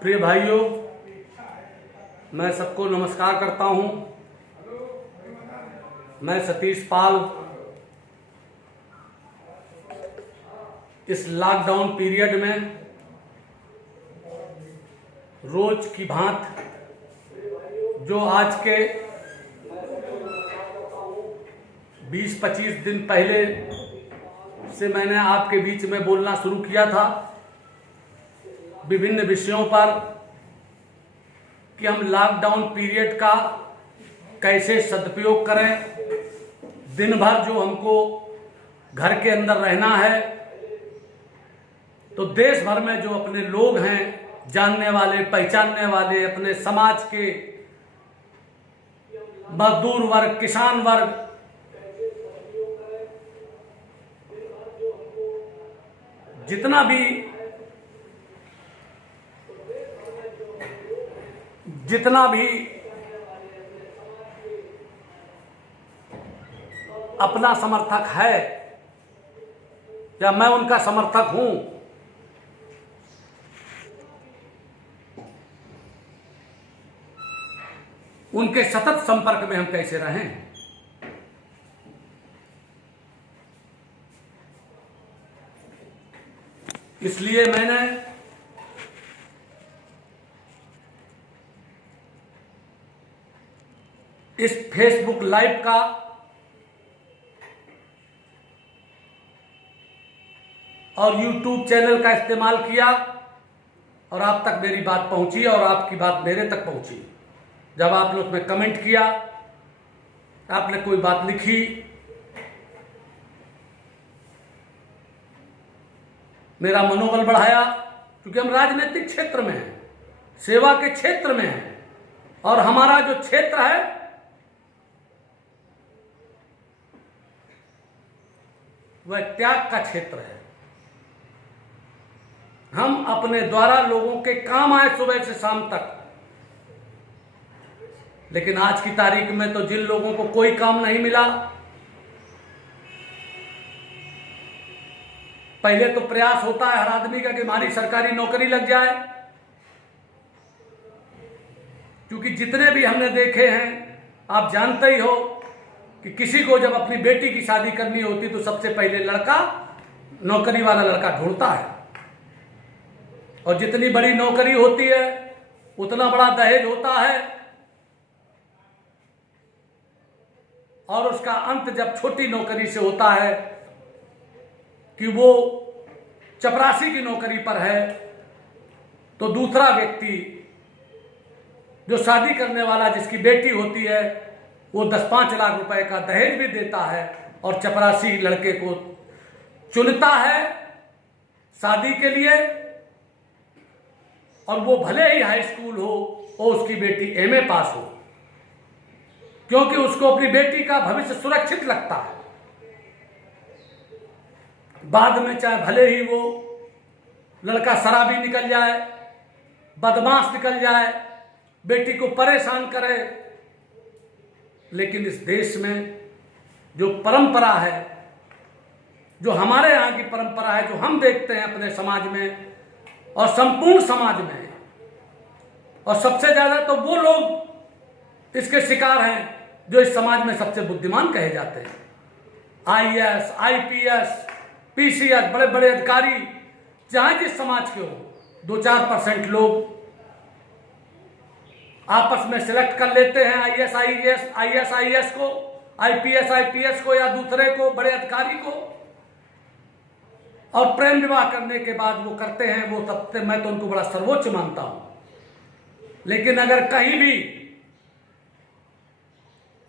प्रिय भाइयों, मैं सबको नमस्कार करता हूं। मैं सतीश पाल इस लॉकडाउन पीरियड में रोज की भांति जो आज के 20-25 दिन पहले से मैंने आपके बीच में बोलना शुरू किया था विभिन्न विषयों पर कि हम लॉकडाउन पीरियड का कैसे सदुपयोग करें। दिन भर जो हमको घर के अंदर रहना है, तो देश भर में जो अपने लोग हैं, जानने वाले पहचानने वाले, अपने समाज के मजदूर वर्ग, किसान वर्ग, जितना भी अपना समर्थक है या मैं उनका समर्थक हूं, उनके सतत संपर्क में हम कैसे रहें। इसलिए मैंने इस फेसबुक लाइव का और यूट्यूब चैनल का इस्तेमाल किया और आप तक मेरी बात पहुंची और आपकी बात मेरे तक पहुंची। जब आपने उसमें कमेंट किया, आपने कोई बात लिखी, मेरा मनोबल बढ़ाया, क्योंकि हम राजनीतिक क्षेत्र में हैं, सेवा के क्षेत्र में हैं और हमारा जो क्षेत्र है वह त्याग का क्षेत्र है। हम अपने द्वारा लोगों के काम आए सुबह से शाम तक, लेकिन आज की तारीख में तो जिन लोगों को कोई काम नहीं मिला, पहले तो प्रयास होता है हर आदमी का कि हमारी सरकारी नौकरी लग जाए, क्योंकि जितने भी हमने देखे हैं, आप जानते ही हो कि किसी को जब अपनी बेटी की शादी करनी होती तो सबसे पहले लड़का, नौकरी वाला लड़का ढूंढता है, और जितनी बड़ी नौकरी होती है उतना बड़ा दहेज होता है, और उसका अंत जब छोटी नौकरी से होता है कि वो चपरासी की नौकरी पर है, तो दूसरा व्यक्ति जो शादी करने वाला, जिसकी बेटी होती है, वो 10-5 लाख रुपए का दहेज भी देता है और चपरासी लड़के को चुनता है शादी के लिए, और वो भले ही हाई स्कूल हो और उसकी बेटी एमए पास हो, क्योंकि उसको अपनी बेटी का भविष्य सुरक्षित लगता है। बाद में चाहे भले ही वो लड़का शराबी निकल जाए, बदमाश निकल जाए, बेटी को परेशान करे, लेकिन इस देश में जो परंपरा है, जो हमारे यहाँ की परंपरा है, जो हम देखते हैं अपने समाज में और संपूर्ण समाज में, और सबसे ज्यादा तो वो लोग इसके शिकार हैं जो इस समाज में सबसे बुद्धिमान कहे जाते हैं। आईएएस, आईपीएस, पीसीएस, बड़े बड़े अधिकारी, चाहे जिस समाज के हो, 2-4% लोग आपस में सिलेक्ट कर लेते हैं आईएएस को, आईपीएस को या दूसरे को, बड़े अधिकारी को, और प्रेम विवाह करने के बाद वो करते हैं। वो सबसे, मैं तो उनको बड़ा सर्वोच्च मानता हूं। लेकिन अगर कहीं भी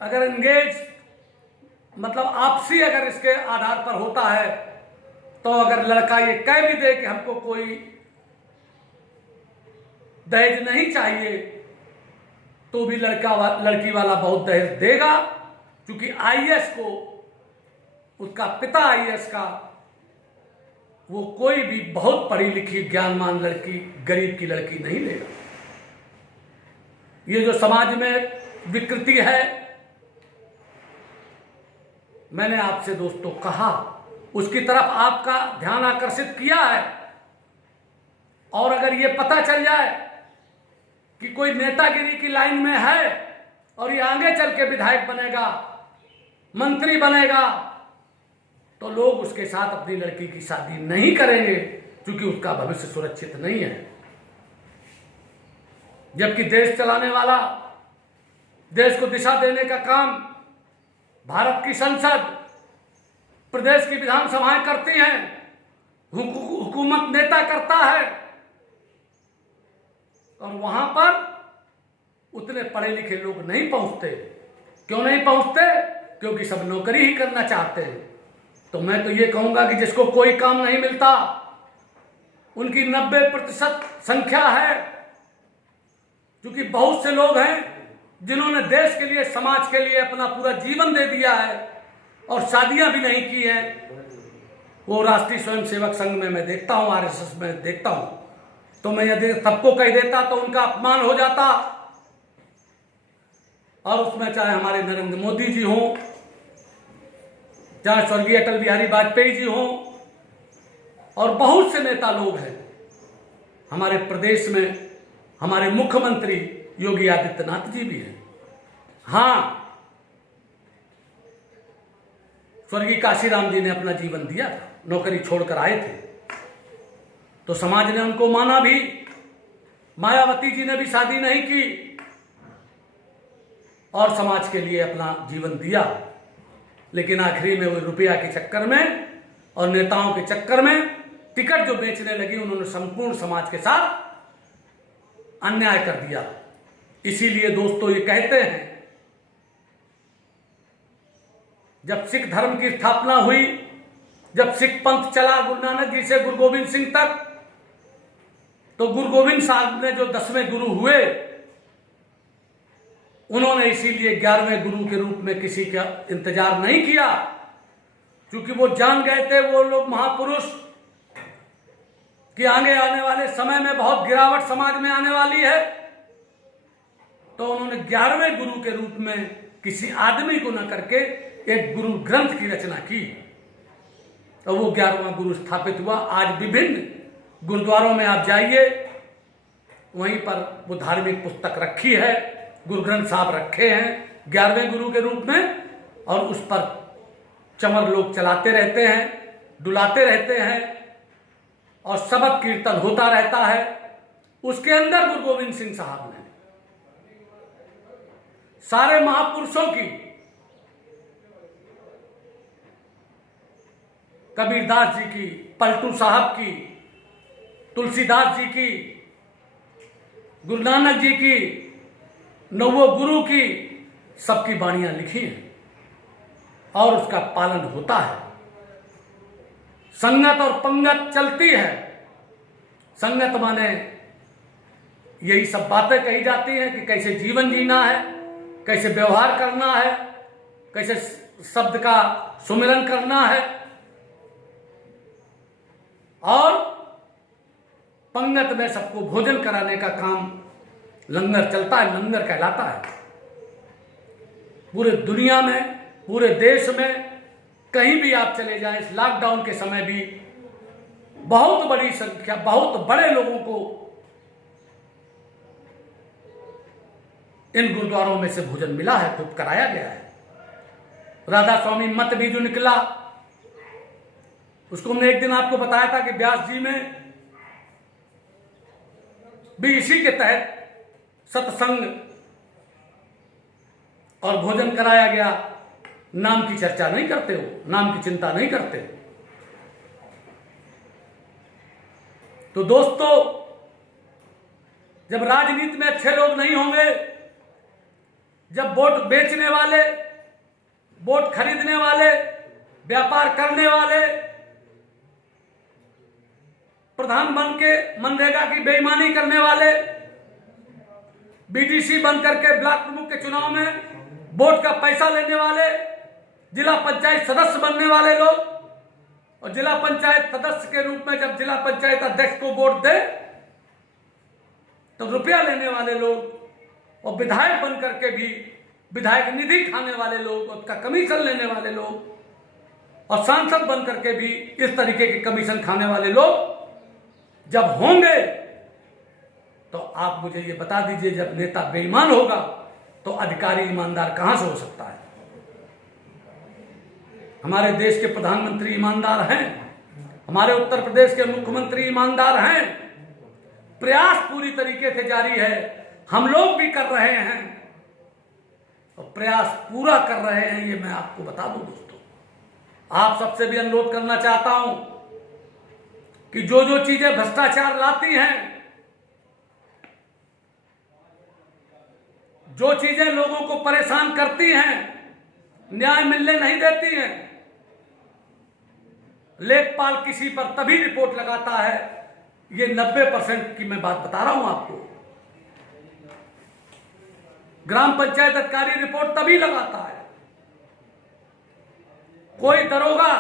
अगर एंगेज मतलब आपसी अगर इसके आधार पर होता है, तो अगर लड़का ये कह भी दे कि हमको कोई दहेज नहीं चाहिए, तो भी लड़की वाला बहुत दहेज देगा, क्योंकि आईएएस को, उसका पिता आईएएस का, वो कोई भी बहुत पढ़ी लिखी ज्ञानमान लड़की, गरीब की लड़की नहीं लेगा। ये जो समाज में विकृति है, मैंने आपसे दोस्तों कहा, उसकी तरफ आपका ध्यान आकर्षित किया है। और अगर ये पता चल जाए कि कोई नेतागिरी की लाइन में है और ये आगे चल के विधायक बनेगा, मंत्री बनेगा, तो लोग उसके साथ अपनी लड़की की शादी नहीं करेंगे क्योंकि उसका भविष्य सुरक्षित नहीं है। जबकि देश चलाने वाला, देश को दिशा देने का काम भारत की संसद, प्रदेश की विधानसभाएं करती हैं, हुकूमत नेता करता है, और वहां पर उतने पढ़े लिखे लोग नहीं पहुंचते। क्यों नहीं पहुंचते? क्योंकि सब नौकरी ही करना चाहते हैं। तो मैं तो ये कहूंगा कि जिसको कोई काम नहीं मिलता, उनकी 90% संख्या है, क्योंकि बहुत से लोग हैं जिन्होंने देश के लिए, समाज के लिए अपना पूरा जीवन दे दिया है और शादियां भी नहीं की हैं। वो राष्ट्रीय स्वयंसेवक संघ में मैं देखता हूं, आरएसएस में देखता हूं, तो मैं यदि सबको कह देता तो उनका अपमान हो जाता। और उसमें चाहे हमारे नरेंद्र मोदी जी हों, चाहे स्वर्गीय अटल बिहारी वाजपेयी जी हों, और बहुत से नेता लोग हैं हमारे प्रदेश में, हमारे मुख्यमंत्री योगी आदित्यनाथ जी भी हैं। हां, स्वर्गीय काशीराम जी ने अपना जीवन दिया था, नौकरी छोड़कर आए थे, तो समाज ने उनको माना भी। मायावती जी ने भी शादी नहीं की और समाज के लिए अपना जीवन दिया, लेकिन आखिरी में वो रुपया के चक्कर में और नेताओं के चक्कर में टिकट जो बेचने लगी, उन्होंने संपूर्ण समाज के साथ अन्याय कर दिया। इसीलिए दोस्तों ये कहते हैं, जब सिख धर्म की स्थापना हुई, जब सिख पंथ चला गुरु नानक जी से गुरु गोविंद सिंह तक, तो गुरु गोविंद साहब ने जो 10वें गुरु हुए, उन्होंने इसीलिए 11वें गुरु के रूप में किसी का इंतजार नहीं किया, क्योंकि वो जान गए थे, वो लोग महापुरुष, कि आगे आने वाले समय में बहुत गिरावट समाज में आने वाली है। तो उन्होंने 11वें गुरु के रूप में किसी आदमी को न करके एक गुरु ग्रंथ की रचना की, और वो 11वां गुरु स्थापित हुआ। आज विभिन्न गुरुद्वारों में आप जाइए, वहीं पर वो धार्मिक पुस्तक रखी है, गुरु ग्रंथ साहब रखे हैं 11वें गुरु के रूप में, और उस पर चमर लोग चलाते रहते हैं, डुलाते रहते हैं, और शबद कीर्तन होता रहता है। उसके अंदर गुरु गोविंद सिंह साहब ने सारे महापुरुषों की, कबीरदास जी की, पलटू साहब की, तुलसीदास जी की, गुरु नानक जी की, नौवों गुरु की, सबकी वाणियां लिखी हैं और उसका पालन होता है। संगत और पंगत चलती है। संगत माने यही सब बातें कही जाती हैं कि कैसे जीवन जीना है, कैसे व्यवहार करना है, कैसे शब्द का सुमिरन करना है, और पंगत में सबको भोजन कराने का काम लंगर चलता है, लंगर कहलाता है। पूरे दुनिया में, पूरे देश में कहीं भी आप चले जाएं, इस लॉकडाउन के समय भी बहुत बड़ी संख्या, बहुत बड़े लोगों को इन गुरुद्वारों में से भोजन मिला है, खूब कराया गया है। राधा स्वामी मत भी जो निकला, उसको हमने एक दिन आपको बताया था कि व्यास जी में भी इसी के तहत सत्संग और भोजन कराया गया। नाम की चर्चा नहीं करते हो, नाम की चिंता नहीं करते। तो दोस्तों, जब राजनीति में अच्छे लोग नहीं होंगे, जब वोट बेचने वाले, वोट खरीदने वाले, व्यापार करने वाले, प्रधान बन के मनरेगा की बेईमानी करने वाले, बीडीसी बन करके ब्लॉक प्रमुख के चुनाव में वोट का पैसा लेने वाले, जिला पंचायत सदस्य बनने वाले लोग, और जिला पंचायत सदस्य के रूप में जब जिला पंचायत अध्यक्ष को वोट दे तो रुपया लेने वाले लोग, और विधायक बन करके भी विधायक निधि खाने वाले लोग, उसका कमीशन लेने वाले लोग, और सांसद बन करके भी इस तरीके के कमीशन खाने वाले लोग जब होंगे तो आप मुझे ये बता दीजिए, जब नेता बेईमान होगा तो अधिकारी ईमानदार कहां से हो सकता है? हमारे देश के प्रधानमंत्री ईमानदार हैं, हमारे उत्तर प्रदेश के मुख्यमंत्री ईमानदार हैं, प्रयास पूरी तरीके से जारी है, हम लोग भी कर रहे हैं और प्रयास पूरा कर रहे हैं, ये मैं आपको बता दूं दोस्तों। आप सबसे भी अनुरोध करना चाहता हूं कि जो जो चीजें भ्रष्टाचार लाती हैं, जो चीजें लोगों को परेशान करती हैं, न्याय मिलने नहीं देती हैं, लेखपाल किसी पर तभी रिपोर्ट लगाता है, ये 90% की मैं बात बता रहा हूं आपको। ग्राम पंचायत अधिकारी रिपोर्ट तभी लगाता है, कोई दरोगा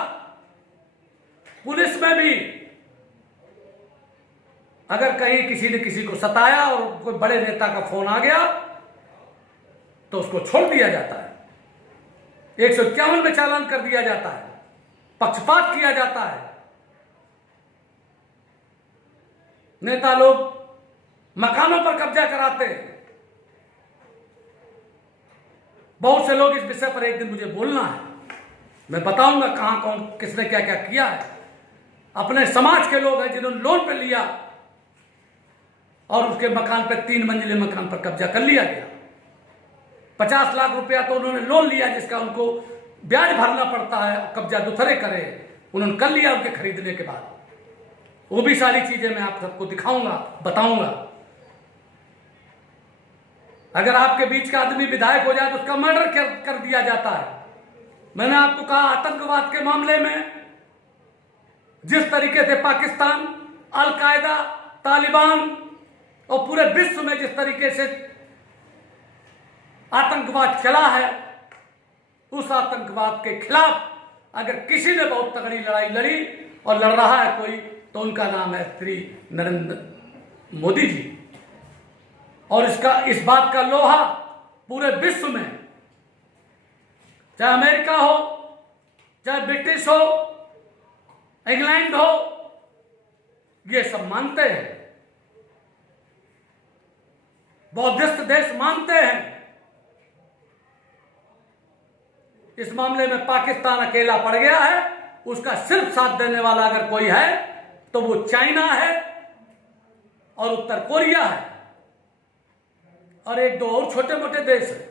पुलिस में भी अगर कहीं किसी ने किसी को सताया और कोई बड़े नेता का फोन आ गया तो उसको छोड़ दिया जाता है, 151 में चालान कर दिया जाता है, पक्षपात किया जाता है। नेता लोग मकानों पर कब्जा कराते हैं। बहुत से लोग इस विषय पर एक दिन मुझे बोलना है, मैं बताऊंगा कहां कौन किसने क्या क्या किया है। अपने समाज के लोग हैं जिन्होंने लोन पे लिया और उसके मकान पे 3 मंजिले मकान पर कब्जा कर लिया गया। 50 लाख रुपया तो उन्होंने लोन लिया जिसका उनको ब्याज भरना पड़ता है, कब्जा दूसरे करे, उन्होंने कर लिया उनके खरीदने के बाद। वो भी सारी चीजें मैं आप सबको दिखाऊंगा, बताऊंगा। अगर आपके बीच का आदमी विधायक हो जाए तो उसका मर्डर कर दिया जाता है। मैंने आपको कहा आतंकवाद के मामले में जिस तरीके से पाकिस्तान, अल-कायदा, तालिबान और पूरे विश्व में जिस तरीके से आतंकवाद चला है, उस आतंकवाद के खिलाफ अगर किसी ने बहुत तगड़ी लड़ाई लड़ी और लड़ रहा है कोई, तो उनका नाम है श्री नरेंद्र मोदी जी। और इस बात का लोहा पूरे विश्व में, चाहे अमेरिका हो, चाहे ब्रिटिश हो, इंग्लैंड हो, ये सब मानते हैं, बौद्धिस्ट देश मानते हैं। इस मामले में पाकिस्तान अकेला पड़ गया है, उसका सिर्फ साथ देने वाला अगर कोई है तो वो चाइना है और उत्तर कोरिया है और एक दो और छोटे मोटे देश हैं।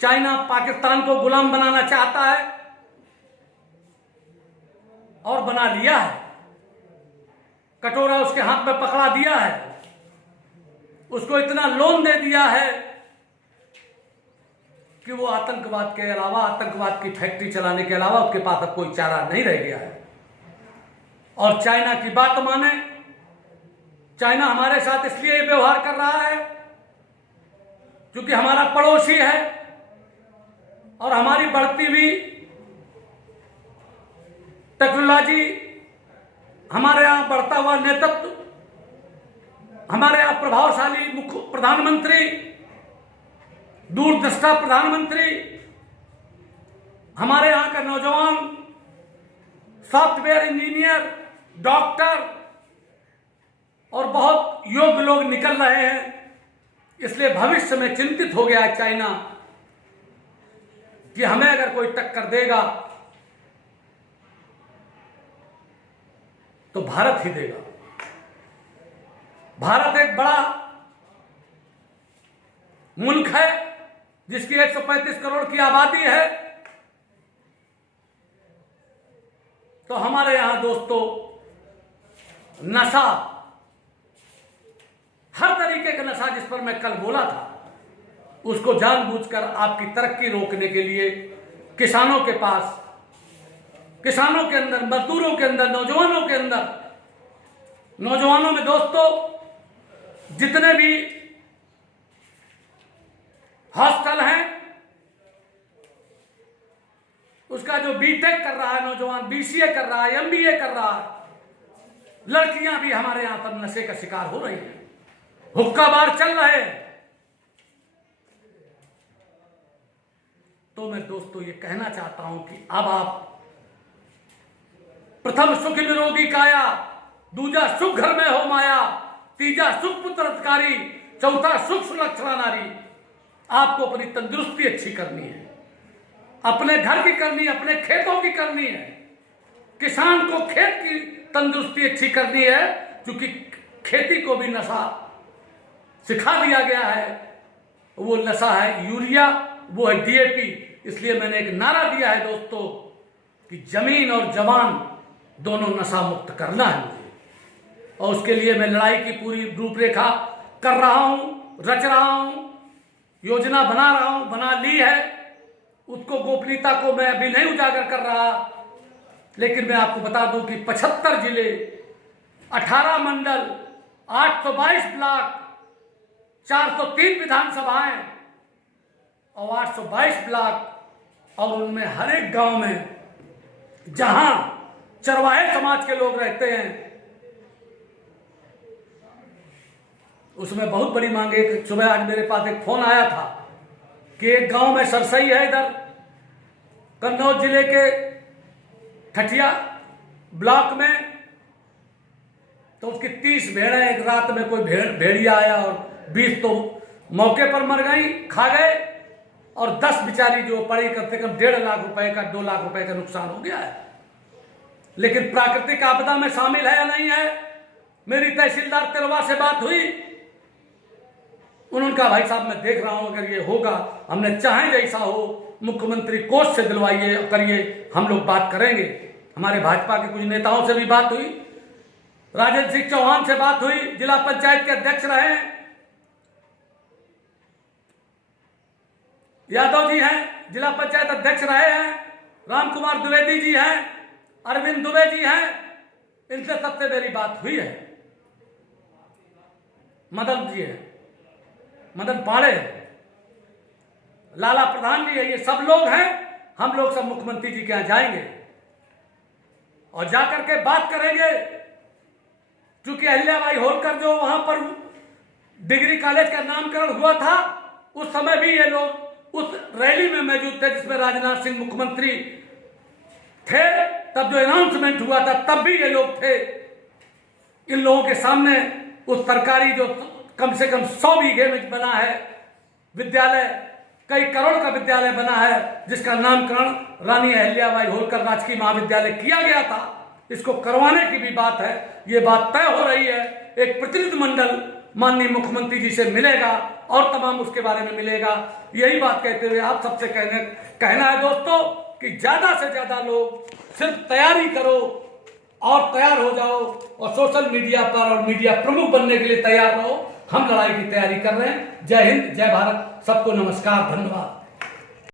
चाइना पाकिस्तान को गुलाम बनाना चाहता है और बना लिया है, कटोरा उसके हाथ में पकड़ा दिया है, उसको इतना लोन दे दिया है कि वो आतंकवाद के अलावा, आतंकवाद की फैक्ट्री चलाने के अलावा उसके पास अब कोई चारा नहीं रह गया है। और चाइना की बात माने, चाइना हमारे साथ इसलिए व्यवहार कर रहा है क्योंकि हमारा पड़ोसी है और हमारी बढ़ती हुई टेक्नोलॉजी, हमारे यहां बढ़ता हुआ नेतृत्व, हमारे यहां प्रभावशाली मुख्य प्रधानमंत्री, दूरदृष्टा प्रधानमंत्री, हमारे यहां का नौजवान सॉफ्टवेयर इंजीनियर, डॉक्टर और बहुत योग्य लोग निकल रहे हैं। इसलिए भविष्य में चिंतित हो गया है चाइना कि हमें अगर कोई टक्कर देगा तो भारत ही देगा। भारत एक बड़ा मुल्क है जिसकी 135 करोड़ की आबादी है। तो हमारे यहां दोस्तों नशा, हर तरीके का नशा जिस पर मैं कल बोला था, उसको जानबूझकर आपकी तरक्की रोकने के लिए किसानों के पास, किसानों के अंदर, मजदूरों के अंदर, नौजवानों के अंदर, नौजवानों में दोस्तों जितने भी हॉस्टल हैं, उसका जो बीटेक कर रहा है नौजवान, बीसीए कर रहा है, एमबीए कर रहा है, लड़कियां भी हमारे यहां पर नशे का शिकार हो रही हैं, हुक्का बार चल रहे हैं। तो मैं दोस्तों ये कहना चाहता हूं कि अब आप प्रथम सुख निरोगी काया, दूजा सुख घर में हो माया, तीजा सुख पुत्र अधिकारी, चौथा सुख सुलक्षणा नारी। आपको अपनी तंदुरुस्ती अच्छी करनी है, अपने घर की करनी है, अपने खेतों की करनी है। किसान को खेत की तंदुरुस्ती अच्छी करनी है, क्योंकि खेती को भी नशा सिखा दिया गया है। वो नशा है यूरिया, वो है डीएपी। इसलिए मैंने एक नारा दिया है दोस्तों कि जमीन और जवान दोनों नशा मुक्त करना है मुझे, और उसके लिए मैं लड़ाई की पूरी रूपरेखा कर रहा हूं, रच रहा हूं, योजना बना रहा हूं, बना ली है। उसको गोपनीयता को मैं अभी नहीं उजागर कर रहा, लेकिन मैं आपको बता दूं कि 75 जिले, 18 मंडल, 822 ब्लॉक, 403 विधानसभाएं और 822 ब्लॉक, और उनमें हर एक गांव में जहां चरवाहे समाज के लोग रहते हैं, उसमें बहुत बड़ी मांग है। सुबह आज मेरे पास एक फोन आया था कि एक गांव में सरसई है, इधर कन्नौज जिले के ठठिया ब्लॉक में, तो उसकी 30 भेड़ें, एक रात में कोई भेड़िया आया और 20 तो मौके पर मर गई, खा गए, और 10 बेचारी जो पड़ी, कम से कम 1.5 लाख रुपए का, 2 लाख रुपए का नुकसान हो गया है। लेकिन प्राकृतिक आपदा में शामिल है या नहीं है? मेरी तहसीलदार तिरवा से बात हुई, उन्होंने कहा भाई साहब मैं देख रहा हूं, अगर ये होगा, हमने चाहे जैसा हो, मुख्यमंत्री कोष से दिलवाइए, करिए, हम लोग बात करेंगे। हमारे भाजपा के कुछ नेताओं से भी बात हुई, राजेंद्र सिंह चौहान से बात हुई, जिला पंचायत के अध्यक्ष रहे, यादव जी हैं, जिला पंचायत अध्यक्ष रहे हैं, राम कुमार द्विवेदी जी हैं, अरविंद दुबे जी हैं, इनसे सबसे मेरी बात हुई है। मदन जी है, मदन पाड़े, लाला प्रधान जी है, ये सब लोग हैं। हम लोग सब मुख्यमंत्री जी के यहां जाएंगे और जाकर के बात करेंगे, क्योंकि अहिल्याबाई होलकर जो वहां पर डिग्री कॉलेज का नामकरण हुआ था, उस समय भी ये लोग उस रैली में मौजूद थे जिसमें राजनाथ सिंह मुख्यमंत्री थे। तब जो अनाउंसमेंट हुआ था तब भी ये लोग थे। इन लोगों के सामने उस सरकारी जो कम से कम 100 बीघे में बना है विद्यालय, कई करोड़ का विद्यालय बना है, जिसका नामकरण रानी अहिल्याबाई होलकर राजकीय महाविद्यालय किया गया था, इसको करवाने की भी बात है। ये बात तय हो रही है। एक प्रतिनिधिमंडल माननीय मुख्यमंत्री जी से मिलेगा और तमाम उसके बारे में मिलेगा। यही बात कहते हुए आप सबसे कहना है दोस्तों कि ज्यादा से ज्यादा लोग सिर्फ तैयारी करो और तैयार हो जाओ, और सोशल मीडिया पर और मीडिया प्रमुख बनने के लिए तैयार रहो। हम लड़ाई की तैयारी कर रहे हैं। जय हिंद, जय भारत, सबको नमस्कार, धन्यवाद।